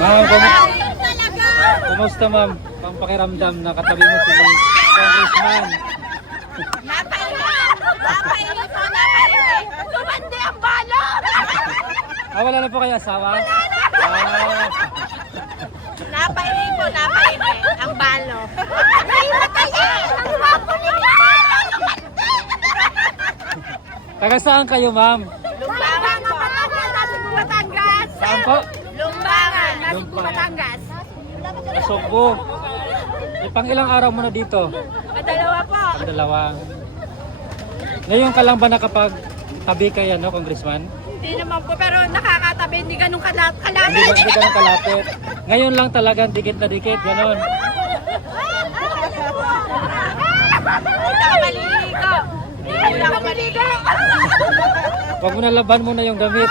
Ma'am, kumusta ma'am? Pampakiramdam na katabi mo si Congressman. Napainit po. Tumandi ang balo! Ah, wala na po kayo asawa? Napainit po, ang balo. Nahimatay eh! Ang wapo nila! Taga saan kayo ma'am? Lumbangan po. Nasig Batangas. Saan po? Lumbangan. Nasig Batangas. Sugbo. Pang ilang araw mo na dito? Dalawa po. Dalawa. Ngayon ka lang ba nakapag-tabi kay Congressman? Hindi naman po, pero nakakatabi, hindi ganun kalapit. Hindi ka nang kalapit. Ngayon lang talagang dikit na dikit, ganon. Hindi ako maliligo. Hindi ako maliligo. Huwag mo na laban mo na yung damit.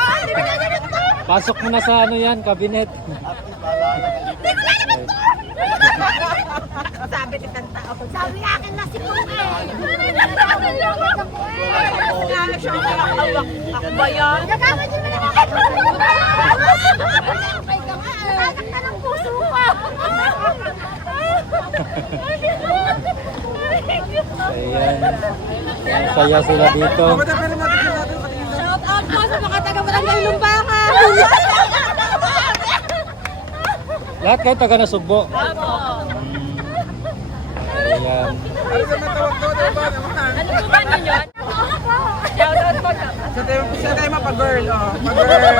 Pasok mo na sa kabinet. Sabi ni Tanta ako. Sabi akin na si Kung Ako ba yan? Nagkamadin mo na ako. Nasasaktan ang puso ko. Ayan. Saya sila dito. Shout out po sa mga taga-Barangay Lumbangan. Lahat kayo taga Nasugbo. Opo. Ayan. Ano po ba ninyo? Shout out po. Siya tayo mapag-girl, oh. Pag-girl.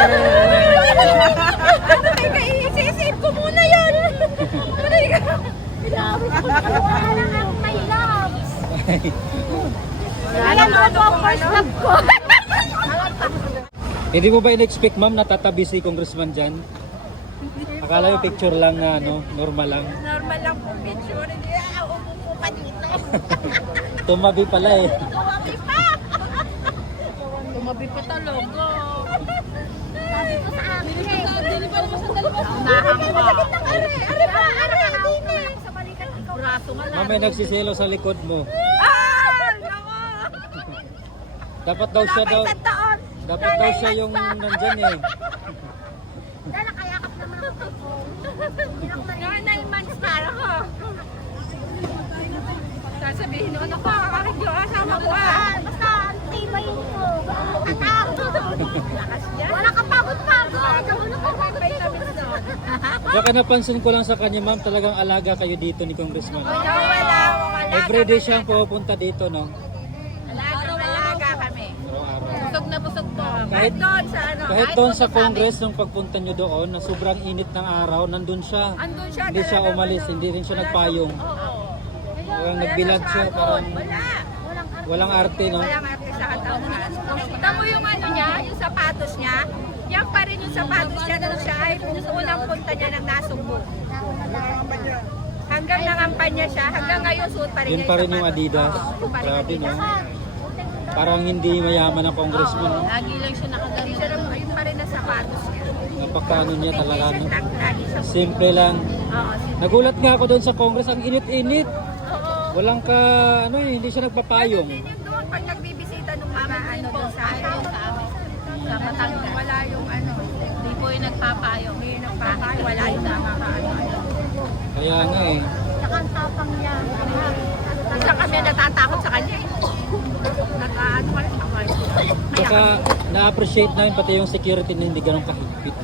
Ano may kaisip ko muna yun. My loves. Alam mo po ang first love ko. Hindi mo ba in-expect ma'am na tatabi si Congressman dyan? Akala yung picture lang na normal lang. Normal lang po picture. Hindi umupo pa dito. Tumabi pala eh. Tumabi pa. Tumabi pa talaga. Sabi ko sa akin eh. Dili pa naman sa dalawa. Unahan pa. Ari pa. Sa balikan ikaw. Braso nga lang. Ma'am, may nagsiselo sa likod mo. Nako. Dapat daw siya daw. Isang taon. Dapat daw siya yung nandyan eh. Dahil nakayakap naman ako kay Kong. Yung 9 months para ko. Sasabihin mo, naku, kakakit yung asama ko ah. Basta, tibayin ko. Katakot. Lakas yan. Wala kang pagod-pagod. Wala kang pagod-pagod. Baka napansin ko lang sa kanya ma'am, talagang alaga kayo dito ni Congressman. Wala. Everyday siyang pupunta dito, no? Alaga kami. Araw-araw. Busog na busog po. Kahit- doon sa ano. Kahit doon sa Congress, nung pagpunta nyo doon, na sobrang init ng araw, nandun siya. Andun siya. Hindi siya talaga, umalis, ano. hindi rin siya nagpayong. Oo. Parang nagbilad siya, parang Wala. walang arte, no? Walang arte sa katawan. Kita mo yung ano niya, yung sapatos niya. Yan pa rin yung sapatos niya nung siya ay unang punta niya ng Nasugbo. Hanggang nangampanya siya, hanggang ngayon suot pa rin Yun niya pa rin yung sapatos. Adidas. Oo, yung pa rin Grabe, no? Adidas. Parang hindi mayaman ang congressman, no? Lagi lang siya nakagaling. Ayun pa rin ang sapatos niya. Napakaano niya talaga, no? Lagi siya. Simple lang. Oo, Nagulat nga ako doon sa Congress, ang init-init. Oo. Walang hindi siya nagpapayong. Yun doon, pag nagbibisita nung mga ano doon sa amin. Sa Batangas. Wala yung ano. Hindi po yung nagpapayo. Hindi yung nagpapayo. Wala yung nakakaano. Kaya nga eh. Saka ang tapang niya. Isa kami natatakot sa kanya eh. Nakaano ka lang. Saka na-appreciate namin pati yung security na hindi ganun kahigpit.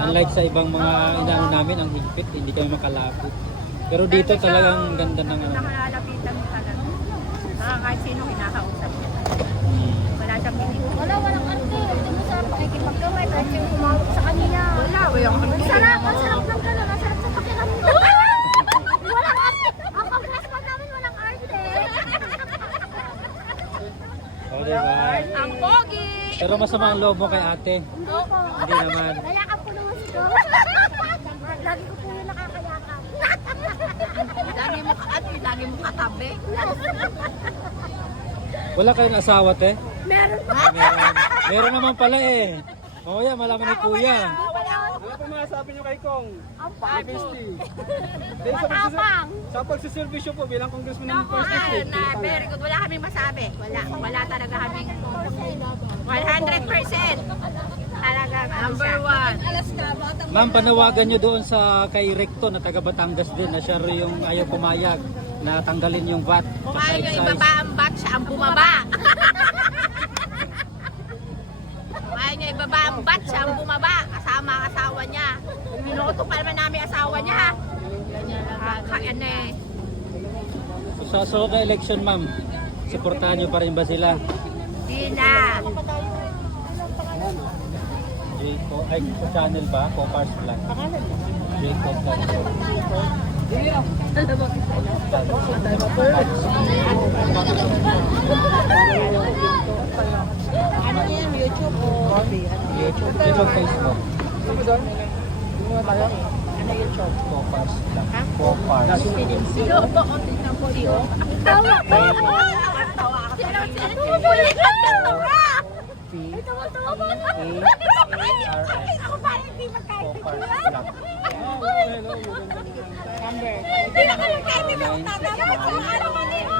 Unlike sa ibang mga inaano namin, ang higpit, hindi kami makalapit. Pero dito talagang ganda ng ano. Nakalalapitan mo talaga. Saka kahit sino kinakausap niya. Wala siyang pinipili. Walang arte. Ito mo sa pakikipagkamay kahit yung umawak sa kanila. Wala, yung Sarap ng gano'n. Masarap sa pakiramdam. Walang arte. Ang congressman namin walang arte. O, diba? Ang pogi! Pero masama ang loob mo kay ate. Hindi po. Hindi naman. Nayakap ko naman si Dom. Lagi ko po yung nakakayakap. Lagi mo katabi. Wala kayong asawa, te? Meron pa. Meron naman pala eh. Mamaya malaman ni kuya. Ano po masasabi niyo kay Kong? Ang pagod. Dahil Matapang. sa pagsiservisyo po bilang congressman ng Naku, First District. na very good. Wala kaming masabi. Wala talaga kaming 100%. Number 1. Ma'am, panawagan nyo doon sa kay Recto na taga Batangas din na siya rin yung ayaw pumayag na tanggalin yung VAT. Kung sa ayaw nyo excise. ibaba ang bat, siya ang bumaba. Kung ayaw nyo ibaba ang bat, siya ang bumaba. Kasama ang asawa niya. Pinuto pa naman namin asawa niya. Kakain eh. Sa susunod na election, ma'am, suportahan nyo pa rin ba sila? Di na. Jayco, ay sa channel ba? Popars Vlog. Jayco Vlog. Ano yan? YouTube o YouTube, Facebook. ano YouTube? Popars Vlog. Popars. Sino ba o tingnan po iyo? Tawa ko. Tawa ako. Sino po yan? Ganto ka. Ay, tawa-tawa ba? P-A-R-S. Ako parang hindi magkait. Popars Vlog. Hindi na kayo kahit hindi ako tatawa. Ano mo niyo?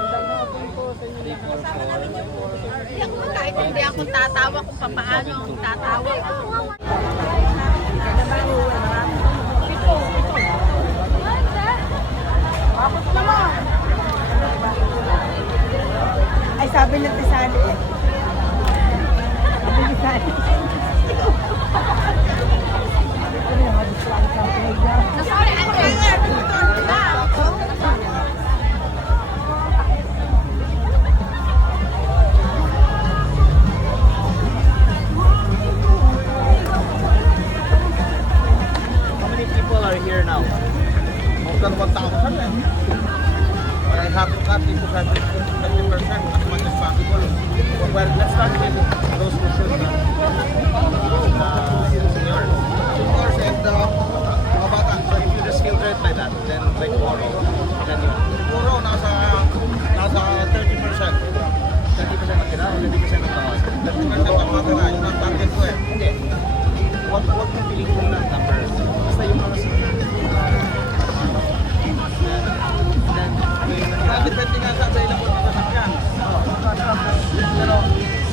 344. Kahit hindi ako tatawa kung paano ang tatawa. Ay, sabi ng Tisali eh. Sabi ni Tisali. Sorry, I'm How many people are here now? More than 1,000 eh. I have to cut into 30% as much as possible. Well, let's start with those who should seniors. Seniors and mga bata. So if you just filter it like that, then like tomorrow, then yun. Tomorrow, nasa 30%. 30% na tira, 20% na tawag. 30% ang mga tira, yun ang target ko eh. Hindi. Huwag pipiling ko ng numbers. Basta yung mga seniors. Depende nga sa ilang mga sasakyan. Pero,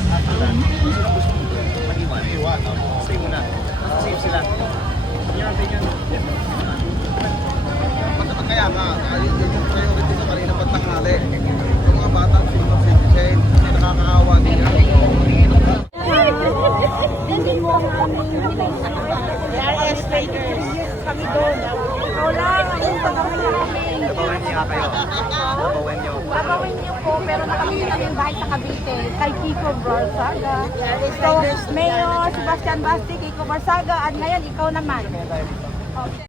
after that, sino gusto mo mag-iwan? Iwan. Stay muna. Save sila. Yun ang tingin. Kaya nga, yung priority ko kanina pagtanghali. Yung mga bata, senior citizen, hindi nakakaawa din yan. Hindi mo ang aming DRS Traders. Kami doon. Ikaw lang. Ang pagkakamali namin. Babawin niya kayo. Babawin niyo. babawin niyo po, pero nakabili kami ng bahay sa Cavite kay Kiko Barsaga. So, Mayor Sebastian Basti, Kiko Barsaga, at ngayon ikaw naman.